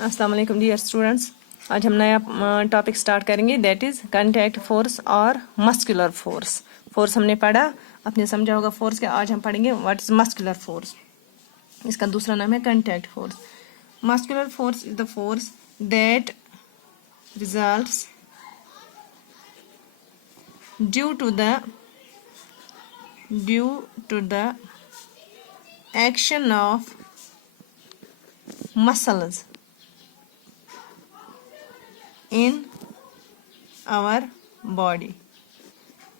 अस्सलाम वालेकुम dear students. आज हम नया टॉपिक स्टार्ट करेंगे, दैट इज़ कांटेक्ट फोर्स और मस्कुलर फोर्स। फोर्स हमने पढ़ा, आपने समझा होगा फोर्स के। आज हम पढ़ेंगे व्हाट इज़ मस्कुलर फोर्स। इसका दूसरा नाम है contact force. Muscular force is the force that results due to the action of muscles in our body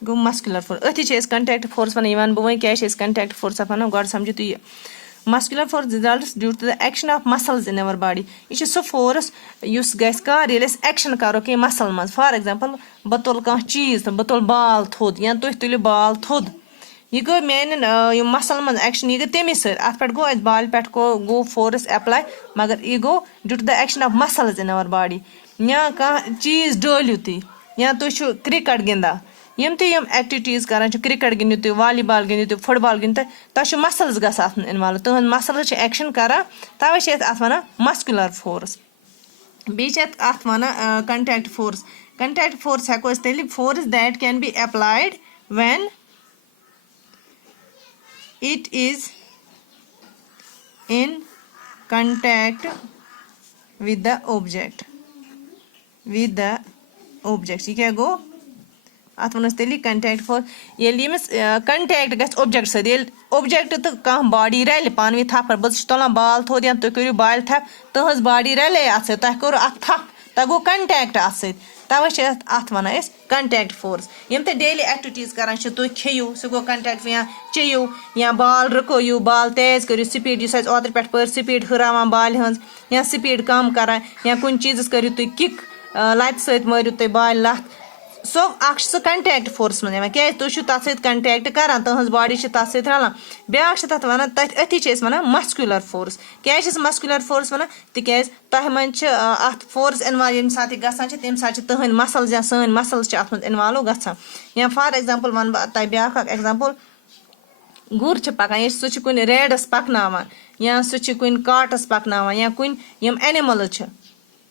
गो मस्कुलर फोर्स। अथी कंटेक्ट फोर्स वन वन बह क्या कंटेक्ट फोर्स वन गो समझो तुम muscular force results due to the action of muscles in our body. यह सो फोर्स युस गस कर ये एक्शन करो कह मसल मज। फॉर एग्जांपल बह तुल कह चीज तो बह तुल बाल थोद या तुम तुलियो बाल थोद, यह गो मेन मसल मज एक्शन, यह गई तमे सत पे गो बाल पे गो फोर्स एप्लाई, मगर यह गो due to the action of muscles in our body. या कह चीज डोलियो तुम या तुम क्रिकेट गिंदा, यम तुम एक्टिविटीज करान, क्रिकेट गिंदो तुम, वॉलीबॉल गिंदो तुम, फुटबॉल गिंदो तुम मसल्स गन इन्वॉल्व, तुहद मसल्स एक्शन करान, तवे वन मस्कुलर फोर्स। बीच वन कंटेक्ट फोर्स। कंटेक्ट फोर्स हेको तेल force that can be applied when it is in contact with the object यह क्या गो अत वन तेल कंटेक्ट फोर्स ये कंटेक्ट गस ऑब्जेक्ट सत ऑब्जेक्ट तो कह बॉडी रल पान वी थप बस तुलान बाल थोद या तुम करो बाल थप तुज बॉडी रले अत सत करो अत थप तह गो कंटेक्ट अत सत तवे अत वन कंटेक्ट फोर्स। यम तुम डेली एक्टिविटीज करान तुम खेयू सह गो कंटेक्ट, या चेयू या बाल रुकयू, बाल तेज करो, स्पीड इस ओतर पे पर स्पीड हुरावान बाल हज या स्पीड कम करान, या कुन चीज़ करो तुम किक लत सत मारियो तुम बाल लत, सो सह कंटेक्ट फोर्स मन क्या तुम तथ सत कंटेक्ट करान, तुज बॉडी तथ सत रलान। ब्या तथ वन अथी वन मस्कुलर फोर्स। क्या मस्कुलर फोर्स वन तिज तह मन अत फोर्स इन्वॉल्व यम साथ गसान तम साथ तुहद मसल्स या सन मसल्स अत मज इन्वॉल्व गसान। या फॉर एग्जांपल वन बह ब्या एग्जांपल गुर पकान सह कुन रेडस पकनावान या सह कुन काटस पकनावान या कुन यम एनिमल्स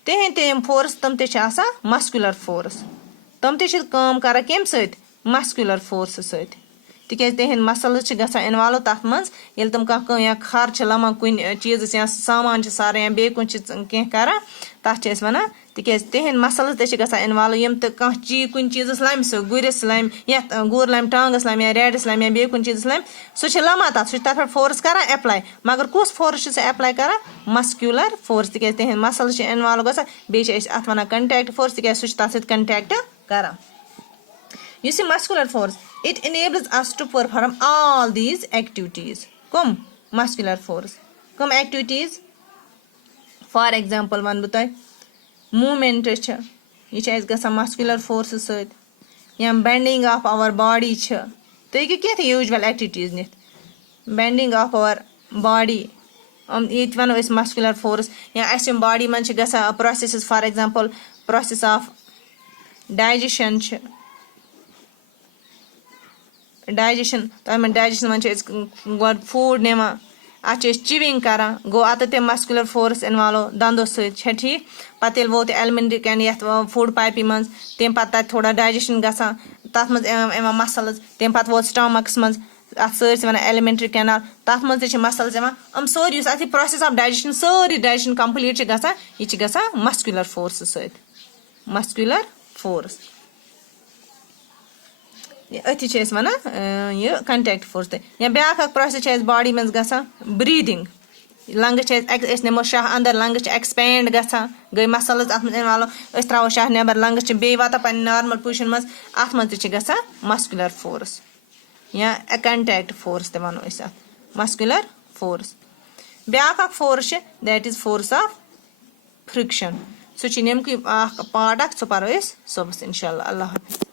तिहद तम फोर्स तम त मस्कुलर फोर्स, तम तम कर कम सत मस्कुलर फोर्स सत तिज तिहद मसल्स गसान इन्वॉल्व तथ मज ये तम कह या खर लमान कुन चीज़ या सामान सारा या बे कुन कह कर तथ वन तिज तिहद मसल्स गसान इन्वॉल्व यम तो कह चीज कुन चीज़ लम सह गुरस लम या गुर लम टांगस लम या रेडस लम या बे कुन चीज़ लम सह लमान तथ पे फोर्स कर अप्लाई, मगर कुस फोर्स अप्लाई कर muscular force Teej तिहद muscles involve गसान बे अत वन कंटेक्ट फोर्स तिज सह तथ सत कंटेक्ट करा। You see muscular force, it enables us to perform all these activities. Come muscular force, come activities. For example, one बता movement यह गसान muscular force सत, या bending of our body तो यह क्या usual activities नित bending of our body ये one muscular force। या अस body मन गसान processes, for example process of digestion digestion मन गो फूड निवान अत चिविंग करान, गो अत तम मस्कुलर फोर्स इन्वॉल्व दंदो सत ठीक। पे वोत एलिमेंट्री कैन ये फूड पाइपि मज तम पे थोड़ा डाइजेशन गसान तथ मज मसल्स, तम पे वोत स्टमक्स मज अत सारी वन एलिमेंट्री कैनाल तथ मज मसल्स यम सोरी अत प्रोसेस ऑफ डाइजेशन सारी डाइजेशन कंप्लीट गसान यह गसान मस्कुलर फोर्स सत मस्कुलर फोर्स। अथी वन यह कंटेक्ट फोर्स। या ब्या प्रोसेस बॉडी मज गसान ब्रीदिंग, लंग्स नमो शाह अंदर लंग्स एक्सपेंड गसान गई मसल्स अत इन्वॉल्व त्रो शाह नबर लंग्स बे वाता पे नॉर्मल पोजिशन मज अत मज गसान मस्कुलर फोर्स या कंटेक्ट फोर्स ते वनो अत मस्कुलर फोर्स। ब्या force that is force of friction, सह नमुक पार्ट सह परो सुबह इंशाल्लाह। अल्लाह हाफिज़।